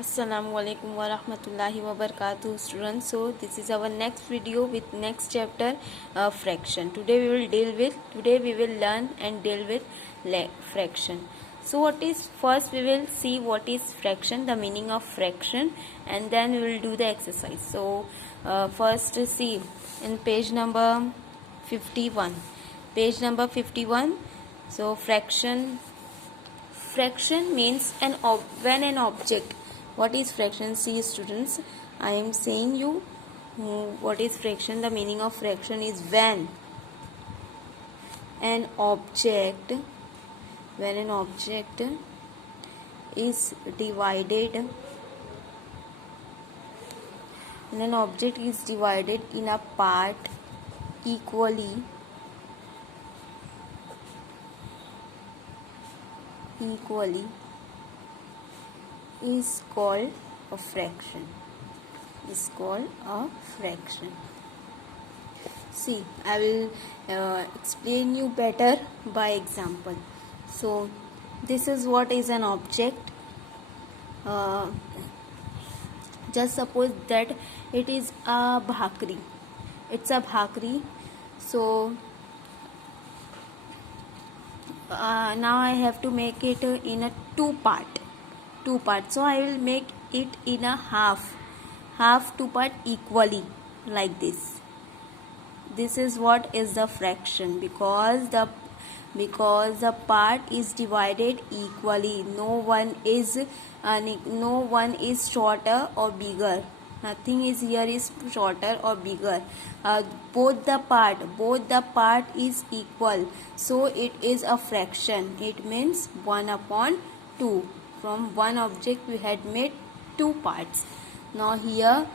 Assalamualaikum warahmatullahi wabarakatuh, students. So this is our next video with next chapter, fraction. Today we will learn and deal with fraction. So what is first we will see what is fraction, the meaning of fraction, and then we will do the exercise. So first see in page number 51. Page number 51. So fraction means when an object. What is fraction? See students, I am saying you what is fraction. The meaning of fraction is when an object is divided in a part equally is called a fraction. See, I will explain you better by example. So this is what is an object. Just suppose that it is a bhakri. It's a bhakri. So now I have to make it in a two part. So I will make it in a half two part equally, like this. This is what is the fraction, because the part is divided equally. No one is shorter or bigger. Nothing is here is shorter or bigger. Both the part is equal, so it is a fraction. It means 1/2. From one object we had made two parts. Now here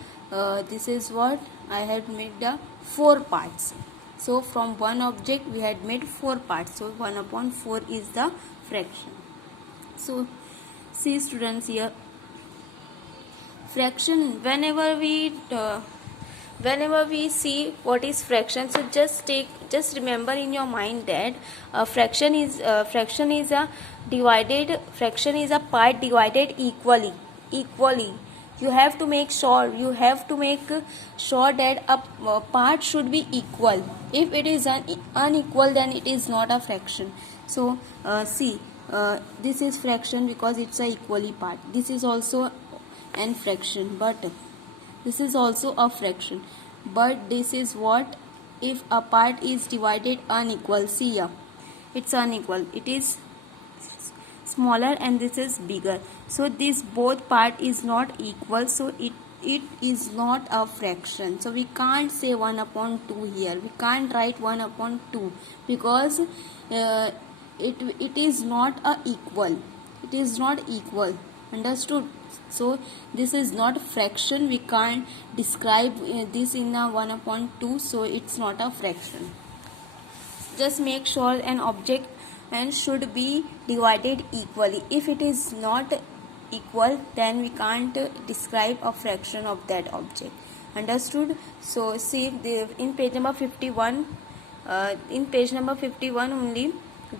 this is what I had made the 4 parts. So from one object we had made 4 parts. So 1/4 is the fraction. So see students, here fraction, whenever we see what is fraction, so just remember in your mind that fraction is a part divided equally. You have to make sure that a part should be equal. If it is unequal, then it is not a fraction. So see, this is fraction because it's a equally part. This is also an fraction, but this is also a fraction. But this is what if a part is divided unequal. See here, it's unequal. It is smaller and this is bigger. So this both part is not equal. So it is not a fraction. So we can't say 1/2 here. We can't write 1/2 because it is not a equal. It is not equal. Understood? So this is not fraction. We can't describe this in a 1/2. So it's not a fraction. Just make sure an object and should be divided equally. If it is not equal, then we can't describe a fraction of that object. Understood? So see in page number 51. In page number 51 only,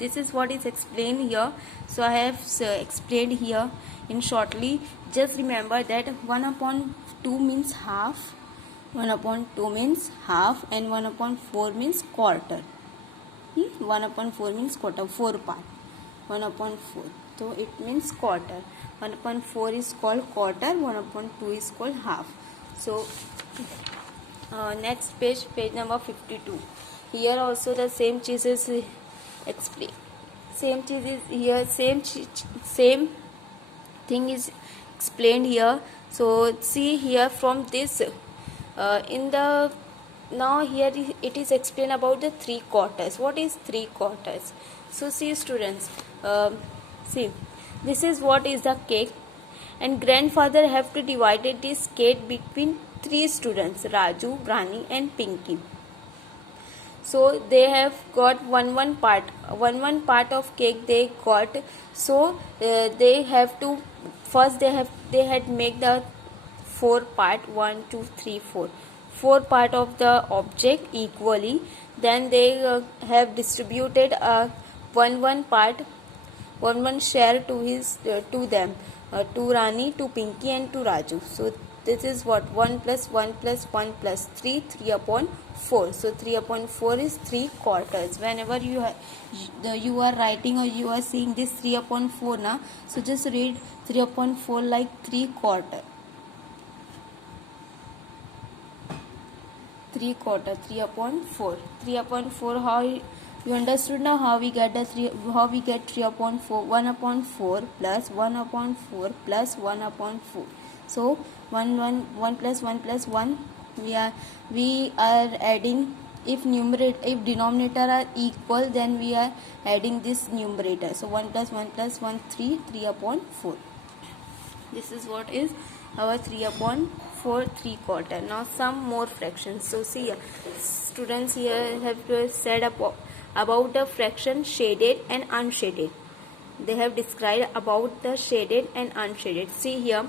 this is what is explained here. So I have explained here in shortly. Just remember that 1/2 means half. 1/2 means half, and 1/4 means quarter. 1/4 means quarter. 4 part. 1/4. So it means quarter. 1/4 is called quarter. 1/2 is called half. So next page number 52. Here also the same cheese is explained. Same cheese is here. Same thing is explained here. So see here from this now here it is explained about the 3/4. What is 3/4? So see students, see this is what is the cake, and grandfather have to divide this cake between 3 students, Raju, Rani and Pinky. So they have got one part of cake they got. So they have to first they had make the 4 part, 1 2 3 4 part of the object equally. Then they have distributed one part one share to them. to Rani, to Pinky and to Raju. So this is what 1 plus 1 plus 1 plus 3, 3 upon 4. So 3 upon 4 is 3 quarters. Whenever you are writing or you are seeing this 3 upon 4 na, so just read 3 upon 4 like 3 quarter. 3 quarter, 3 upon 4. 3 upon 4, how you understood now how we get 3 upon 4? 1 upon 4 plus 1 upon 4 plus 1 upon 4. So 1 plus 1 plus 1, we are adding. If denominator are equal, then we are adding this numerator. So 1 plus 1 plus 1, 3 upon 4. This is what is our 3 upon 4 3 quarter. Now some more fractions. So see, students here have said about the fraction shaded and unshaded. They have described about the shaded and unshaded. See here,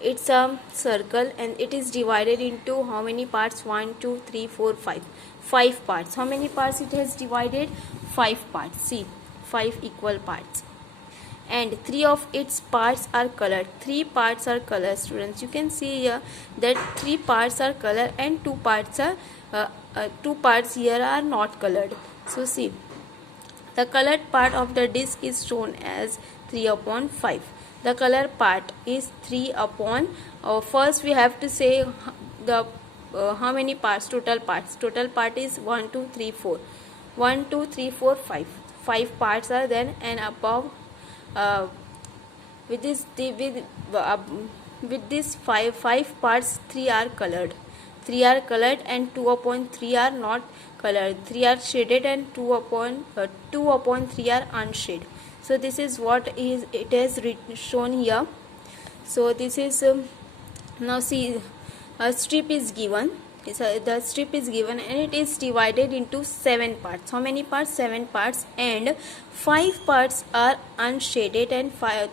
it's a circle and it is divided into how many parts? 1 2 3 4 5. 5 parts. How many parts it has divided? 5 parts. See, 5 equal parts. And 3 of its parts are colored. 3 parts are colored, students. You can see here that 3 parts are colored and 2 parts here are not colored. So see, the colored part of the disc is shown as 3 upon 5. The color part is 3 upon, first we have to say the how many parts? Total parts. Total part is 1 2 3 4. 1 2 3 4 5. 5 parts are there, and above with this five parts, 3 are colored. 3 are colored and 2 upon 3 are not colored. 3 are shaded and 2 upon 3 are unshaded. So this is what it has shown here. So this is now see, a strip is given. The strip is given and it is divided into 7 parts. How many parts? 7 parts, and 5 parts are unshaded and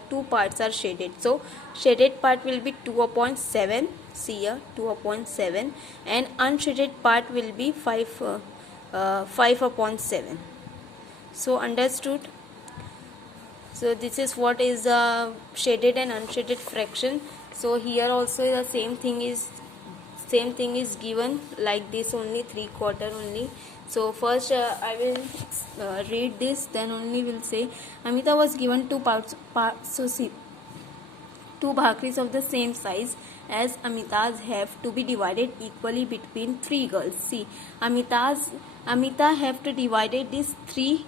2 parts are shaded. So shaded part will be 2 upon 7. See here, 2 upon 7, and unshaded part will be 5 upon 7. So understood? So this is what is the shaded and unshaded fraction. So here also the same thing is given like this only, 3 quarter only. So first I will read this, then only will say. Amita was given 2 parts. So see, 2 bhakris of the same size as Amita's have to be divided equally between 3 girls. See, Amita have to divided this 2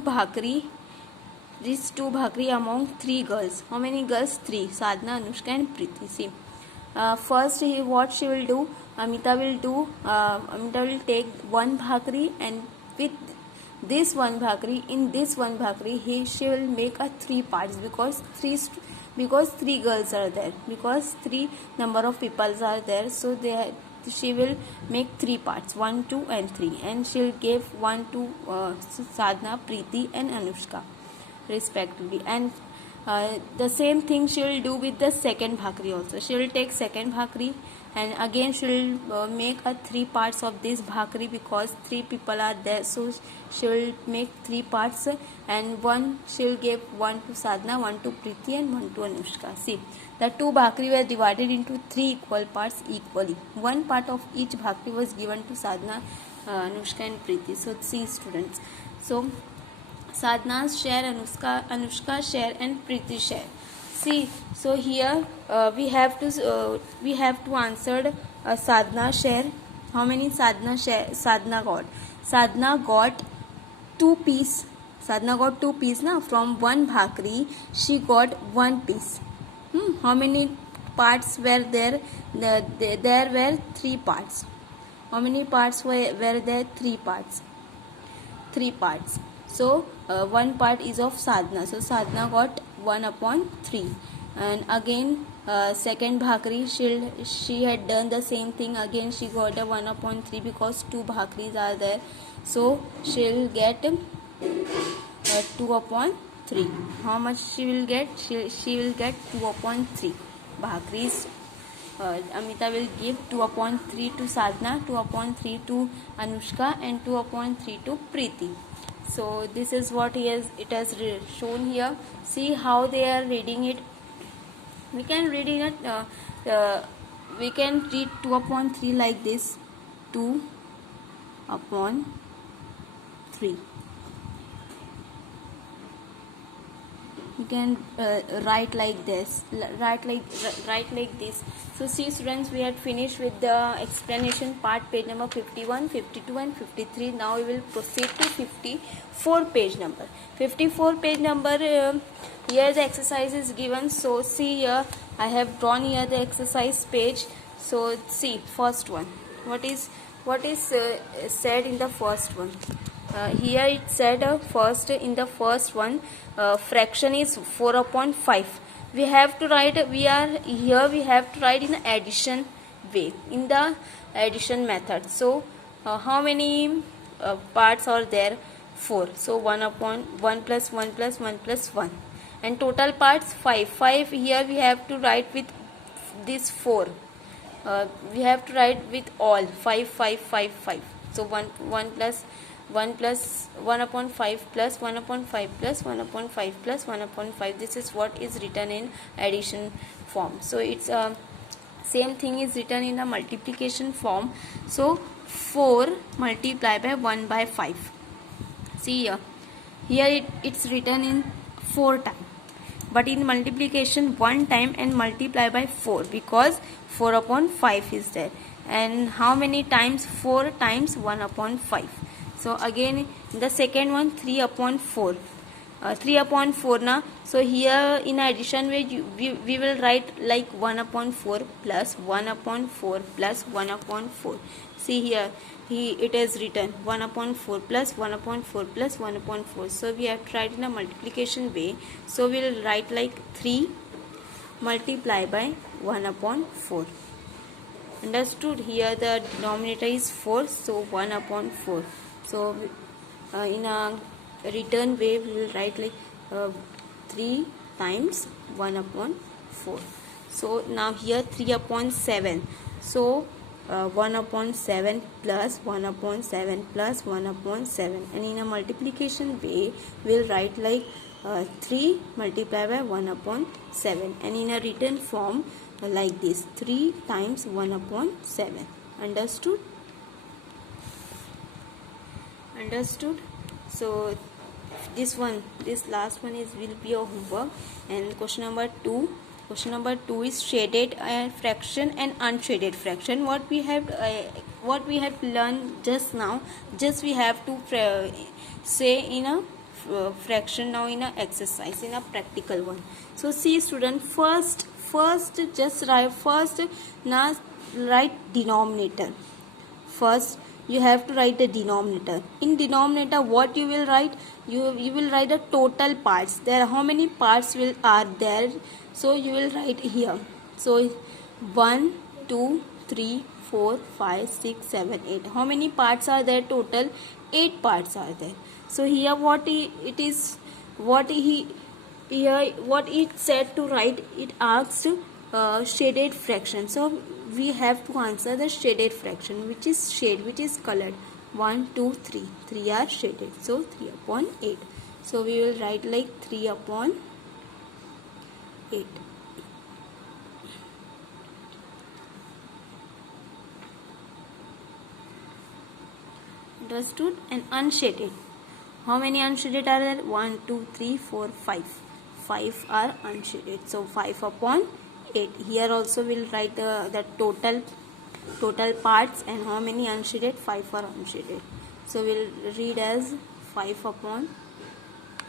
bhakri among 3 girls. How many girls? 3. Sadhana, Anushka and Preeti. See, first what she will do, Amita will take 1 bhakri, and with this 1 bhakri, in this 1 bhakri she will make a 3 parts, because 3 girls are there, because 3 number of people are there. So she will make 3 parts, 1 2 and 3, and she will give 1 to Sadhana, Preeti and Anushka respectively. And the same thing she will do with the second bhakri also. She will take second bhakri, and again she will make a 3 parts of this bhakri, because 3 people are there. So she will make 3 parts, and she will give 1 to Sadhana, 1 to Preeti and 1 to Anushka. See, the 2 bhakri were divided into 3 equal parts equally. 1 part of each bhakri was given to Sadhana, Anushka and Preeti. So see, students, so Sadhana's share, Anushka share and Preeti share. See, so here we have to answer Sadhana share. How many Sadhana got? Sadhana got 2 piece. Sadhana got 2 piece na. From 1 bhakri she got 1 piece. How many parts were there? There were 3 parts. How many parts were there? 3 parts. 3 parts. So 1 part is of Sadhana. So Sadhana got 1 upon 3. And again second bhakri, she had done the same thing. Again she got a 1 upon 3, because 2 bhakris are there. So she will get 2 upon 3. How much she will get? She will get 2 upon 3 bhakris. Amita will give 2 upon 3 to Sadhana, 2 upon 3 to Anushka and 2 upon 3 to Preeti. So this is what it has shown here. See how they are reading it. We can read it. We can read 2 upon 3 like this. 2 upon 3. You can write like this. Write like this. So see students, we had finished with the explanation part, page number 51, 52 and 53. Now we will proceed to 54 page number. 54 page number, here the exercise is given. So see here, I have drawn here the exercise page. So see first one. What is said in the first one? Here it said in the first one, fraction is 4 upon 5. We have to write, we have to write in addition way, in the addition method. So how many parts are there? 4. So 1 upon 1 plus 1 plus 1 plus 1, and total parts 5. Here we have to write with this 4. We have to write with all 5. So 1 plus 1 upon 5 plus 1 upon 5 plus 1 upon 5 plus 1 upon 5. This is what is written in addition form. So it's same thing is written in a multiplication form. So 4 multiplied by 1 by 5. See here it's written in 4 times, but in multiplication 1 time and multiply by 4, because 4 upon 5 is there. And how many times? 4 times 1 upon 5. So again the second one, 3 upon 4. 3 upon 4 na. So here in addition we will write like 1 upon 4 plus 1 upon 4 plus 1 upon 4. See here, it is written 1 upon 4 plus 1 upon 4 plus 1 upon 4. So we have to write in a multiplication way. So we will write like 3 multiply by 1 upon 4. Understood? Here the denominator is 4, so 1 upon 4. So in a return way we will write like 3 times 1 upon 4. So now here 3 upon 7. So 1 upon 7 plus 1 upon 7 plus 1 upon 7. And in a multiplication way we will write like 3 multiplied by 1 upon 7. And in a written form like this, 3 times 1 upon 7. Understood? Understood? So this last one will be your homework. And question number 2 is shaded fraction and unshaded fraction. What we have learned just now, we have to say in a fraction now in a exercise, in a practical one. So see student, first now write denominator. First you have to write the denominator. In denominator what you will write? You will write the total parts. There how many parts are there? So you will write here. So 1 2 3 4 5 6 7 8. How many parts are there total? 8 parts are there. So here what it said to write, it asked shaded fraction. So we have to answer the shaded fraction, which is colored. 1 2 3 3 are shaded, so 3 upon 8. So we will write like 3 upon 8. Understood? And unshaded, how many unshaded are there? 1 2 3 4 5. 5 are unshaded, so 5 upon 8. Here also we'll write the total parts, and how many unshaded? 5 are unshaded. So we'll read as 5 upon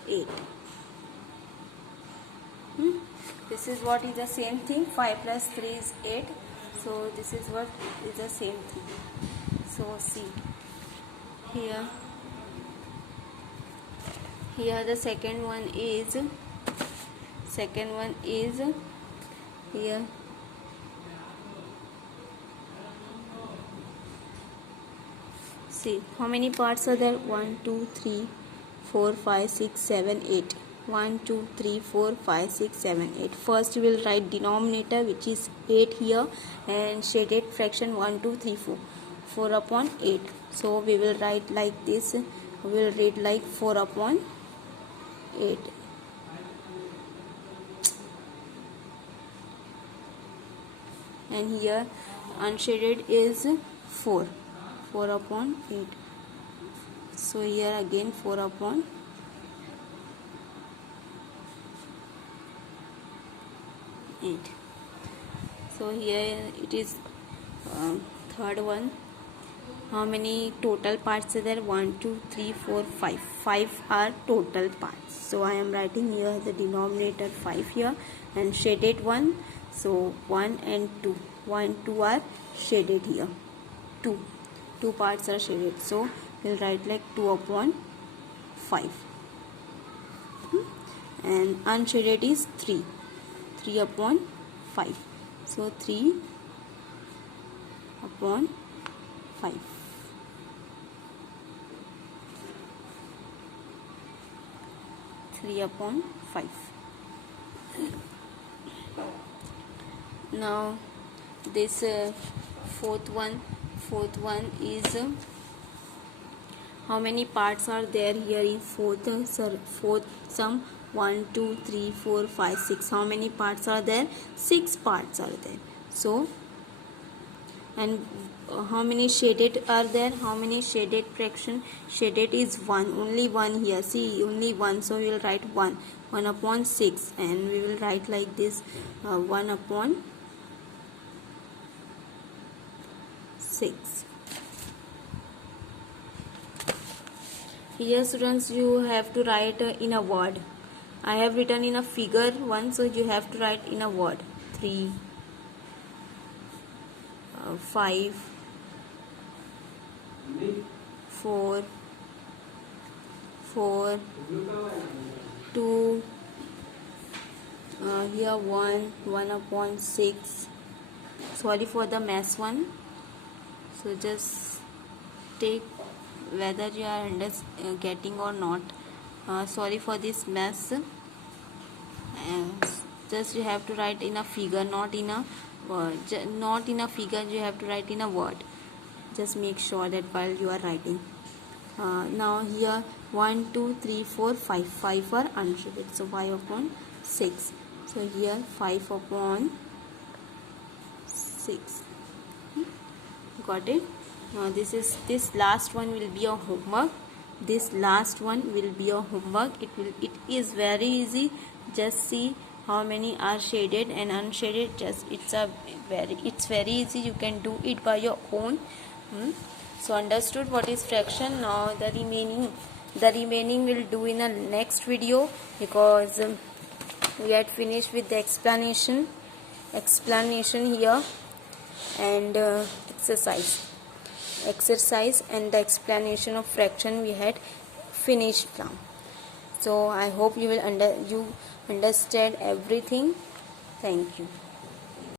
8. This is what is the same thing. 5 plus 3 is 8. So this is what is the same thing. So see here the second one is here. See how many parts are there? 1 2 3 4 5 6 7 8. 1 2 3 4 5 6 7 8. First we will write denominator, which is 8 here, and shaded fraction 1 2 3 4 upon 8. So we will write like this, we will read like 4 upon 8. And here unshaded is 4 upon 8. So here again 4 upon 8. So here it is third one. How many total parts are there? 1, 2, 3, 4, 5. 5 are total parts. So I am writing here the denominator 5 here and shaded 1. So 1 and 2. 1, 2 are shaded here. 2 parts are shaded. So we'll write like 2 upon 5. And unshaded is 3. 3 upon 5. So 3 upon 5. Upon 5. Now this fourth one is how many parts are there here in fourth sum? 1, 2, 3, 4, 5, 6. How many parts are there? 6 parts are there. So, and how many shaded are there? How many shaded fraction? Shaded is 1. Only 1 here. See, only 1. So we will write 1 upon 6, and we will write like this 1 upon 6. Here students, you have to write in a word. I have written in a figure 1, so you have to write in a word. 3, 5, 4, 2, here 1 upon 6. Sorry for the mess one. So just take whether you are getting or not. Sorry for this mess. Just you have to write in a figure, not in a word. Not in a figure, you have to write in a word. Just make sure that while you are writing. Now here 1, 2, 3, 4, 5. 5 are unshaded. So 5 upon 6. So here 5 upon 6. Got it? Now this last one will be a homework. This last one will be a homework. It is very easy. Just see how many are shaded and unshaded. It's very easy. You can do it by your own. So understood what is fraction. Now the remaining will do in a next video, because we had finished with the explanation here and exercise and the explanation of fraction we had finished now. So I hope you understand everything. Thank you.